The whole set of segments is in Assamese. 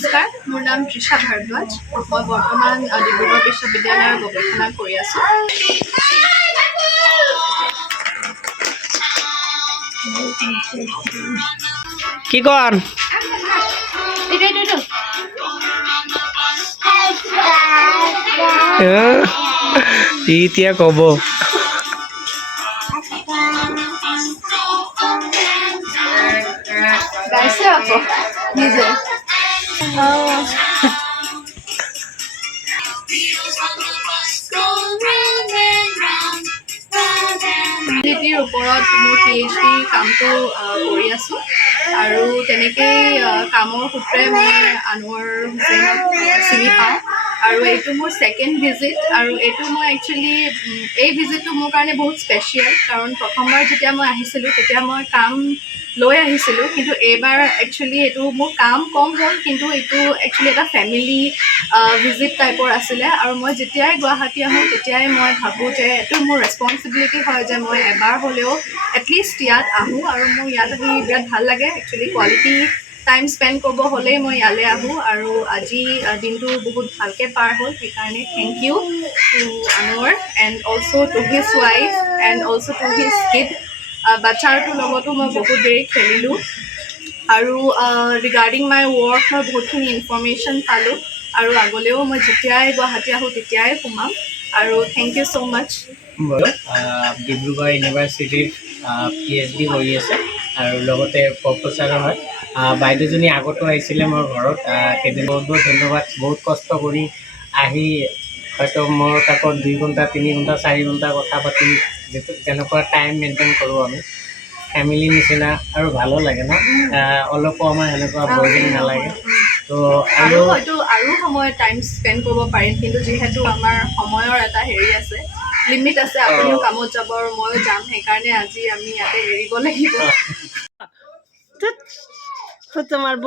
নমস্কাৰ, মোৰ নাম তৃষা ভাৰদ্বাজ। মই বৰ্তমান ডিব্ৰুগড় বিশ্ববিদ্যালয়ৰ গৱেষণা কৰি আছোঁ। কি কৰ এতিয়া কব গাইছে আকৌ নিজে। নীতিৰ ওপৰত মোৰ PhD কামটো কৰি আছোঁ আৰু তেনেকেই কামৰ সূত্ৰে মই আনোৱাৰ হুছেইনক চিনি পাওঁ আৰু এইটো মোৰ ছেকেণ্ড ভিজিট আৰু এইটো মই একচুৱেলি এই ভিজিটটো মোৰ কাৰণে বহুত স্পেচিয়েল কাৰণ প্ৰথমবাৰ যেতিয়া মই আহিছিলোঁ তেতিয়া মই কাম লৈ আহিছিলোঁ কিন্তু এইবাৰ একচুৱেলি এইটো মোৰ কাম কম হ'ল কিন্তু এইটো একচুৱেলি এটা ফেমিলি ভিজিট টাইপৰ আছিলে আৰু মই যেতিয়াই গুৱাহাটী আহোঁ তেতিয়াই মই ভাবোঁ যে এইটো মোৰ ৰেচপনচিবিলিটি হয় যে মই এবাৰ হ'লেও এটলিষ্ট ইয়াত আহোঁ আৰু মোৰ ইয়াত আহি বিৰাট ভাল লাগে একচুৱেলি কোৱালিটি টাইম স্পেণ্ড কৰিব হ'লেই মই ইয়ালৈ আহোঁ আৰু আজি দিনটো বহুত ভালকৈ পাৰ হ'ল সেইকাৰণে thank you to Anowar and also' to his wife and also' to his kid বাচ্ছাটোৰ লগতো মই বহুত দেৰি খেলিলোঁ আৰু ৰিগাৰ্ডিং মাই ৱৰ্ক মই বহুতখিনি ইনফৰ্মেশ্যন পালোঁ আৰু আগলৈও মই যেতিয়াই গুৱাহাটী আহোঁ তেতিয়াই সোমাম আৰু থেংক ইউ ছ' মাছ। ডিব্ৰুগড় ইউনিভাৰ্চিটিৰ PhD কৰি আছে আৰু লগতে প্ৰফেচাৰো হয়। বাইদেউজনী আগতো আহিছিলে মোৰ ঘৰত সেইদিন বহুত বহুত ধন্যবাদ। বহুত কষ্ট কৰি আহি হয়তো মোৰ কাষত 2 ঘণ্টা 3 ঘণ্টা 4 ঘণ্টা কথা পাতি যিটো যেনেকুৱা টাইম মেইনটেইন কৰোঁ আমি ফেমিলি নিচিনা আৰু ভালো লাগে ন অলপো আমাৰ সেনেকুৱা বৰিং নালাগে তো আৰু হয়তো আৰু সময় টাইম স্পেণ্ড কৰিব পাৰিম কিন্তু যিহেতু আমাৰ সময়ৰ এটা হেৰি আছে লিমিট আছে আপুনিও কামত যাব আৰু ময়ো যাম সেইকাৰণে আজি আমি ইয়াতে এৰিব লাগিব। মাৰিব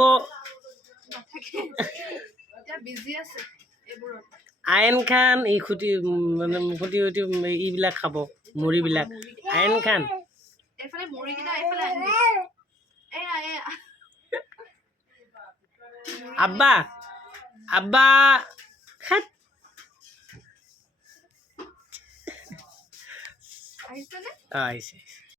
এতিয়া বিজি আছে এইবোৰত আইন খান এই খুটি মানে খুটি খুটি এইবিলাক খাব মুড়িবিলাক আইন খান এইফালে মুড়িকেইটা এইফালে আনি এয়া এয়া আব্বা আব্বা খাত আহিছেনে? আহিছে